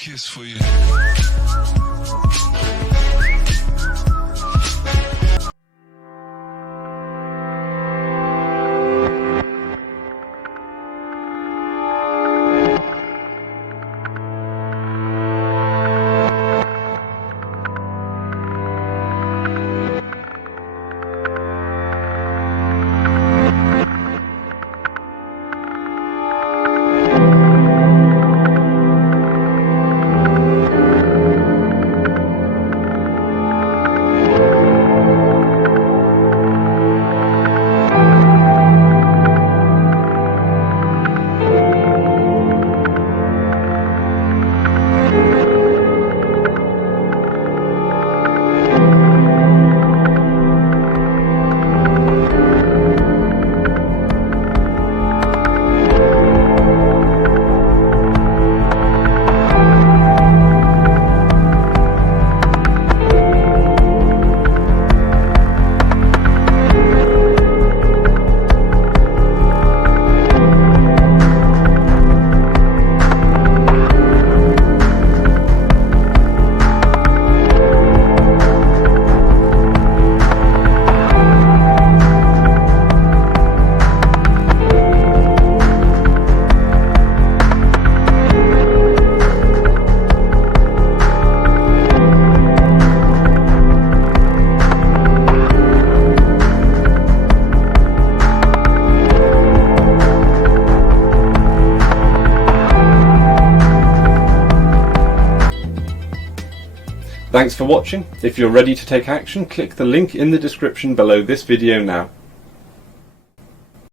kiss for you. Thanks for watching. If you're ready to take action, click the link in the description below this video now.